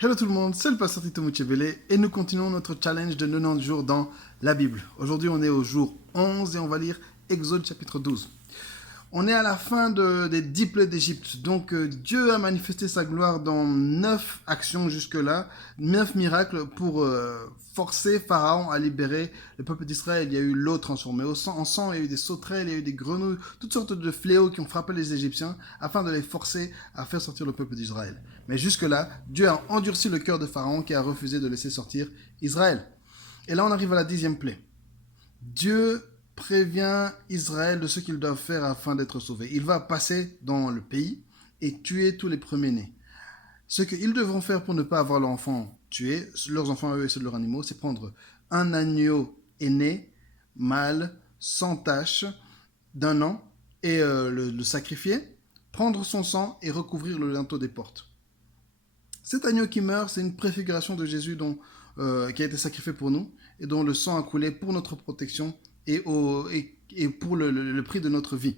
Hello tout le monde, c'est le pasteur Tito Muchebele et nous continuons notre challenge de 90 jours dans la Bible. Aujourd'hui on est au jour 11 et on va lire Exode chapitre 12. On est à la fin des 10 plaies d'Égypte. Donc Dieu a manifesté sa gloire dans 9 actions jusque-là, 9 miracles pour forcer Pharaon à libérer le peuple d'Israël. Il y a eu l'eau transformée en sang, il y a eu des sauterelles, il y a eu des grenouilles, toutes sortes de fléaux qui ont frappé les Égyptiens afin de les forcer à faire sortir le peuple d'Israël. Mais jusque-là, Dieu a endurci le cœur de Pharaon qui a refusé de laisser sortir Israël. Et là on arrive à la 10e plaie. Dieu prévient Israël de ce qu'ils doivent faire afin d'être sauvés. Il va passer dans le pays et tuer tous les premiers-nés. Ce qu'ils devront faire pour ne pas avoir leurs enfants tués, leurs enfants eux et ceux de leurs animaux, c'est prendre un agneau aîné, mâle, sans tache, d'un an, et le sacrifier, prendre son sang et recouvrir le linteau des portes. Cet agneau qui meurt, c'est une préfiguration de Jésus qui a été sacrifié pour nous et dont le sang a coulé pour notre protection et pour le prix de notre vie.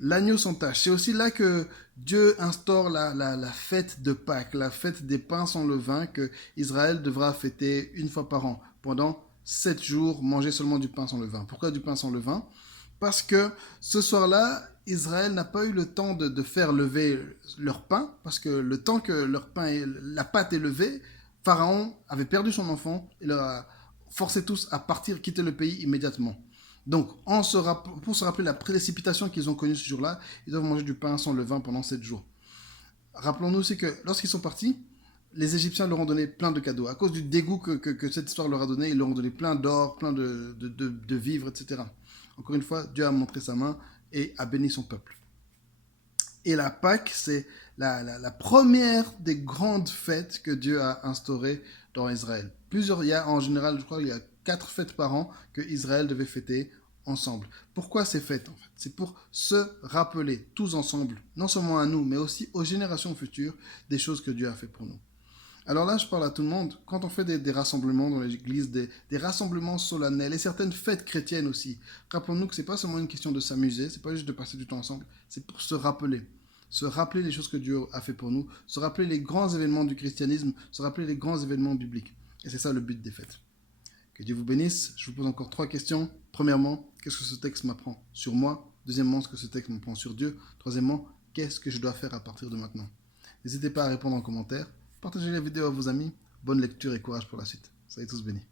L'agneau sans tache, c'est aussi là que Dieu instaure la fête de Pâques, la fête des pains sans levain que Israël devra fêter une fois par an. Pendant 7 jours, manger seulement du pain sans levain. Pourquoi du pain sans levain? Parce que ce soir-là, Israël n'a pas eu le temps de faire lever leur pain, parce que le temps que la pâte est levée, Pharaon avait perdu son enfant et leur a forcé tous à partir, quitter le pays immédiatement. Donc, pour se rappeler la précipitation qu'ils ont connue ce jour-là, ils doivent manger du pain sans levain pendant 7 jours. Rappelons-nous aussi que lorsqu'ils sont partis, les Égyptiens leur ont donné plein de cadeaux. À cause du dégoût que cette histoire leur a donné, ils leur ont donné plein d'or, plein de vivres, etc. Encore une fois, Dieu a montré sa main et a béni son peuple. Et la Pâque, c'est la première des grandes fêtes que Dieu a instaurées dans Israël. Il y a en général, je crois qu'il y a 4 fêtes par an que Israël devait fêter ensemble. Pourquoi ces fêtes en fait? C'est pour se rappeler tous ensemble, non seulement à nous, mais aussi aux générations futures, des choses que Dieu a fait pour nous. Alors là, je parle à tout le monde. Quand on fait des rassemblements dans l'église, des rassemblements solennels et certaines fêtes chrétiennes aussi, rappelons-nous que c'est pas seulement une question de s'amuser, c'est pas juste de passer du temps ensemble, c'est pour se rappeler. Se rappeler les choses que Dieu a fait pour nous, se rappeler les grands événements du christianisme, se rappeler les grands événements bibliques. Et c'est ça le but des fêtes. Que Dieu vous bénisse. Je vous pose encore 3 questions. Premièrement, qu'est-ce que ce texte m'apprend sur moi? Deuxièmement, ce que ce texte m'apprend sur Dieu. Troisièmement, qu'est-ce que je dois faire à partir de maintenant? N'hésitez pas à répondre en commentaire. Partagez la vidéo à vos amis. Bonne lecture et courage pour la suite. Soyez tous bénis.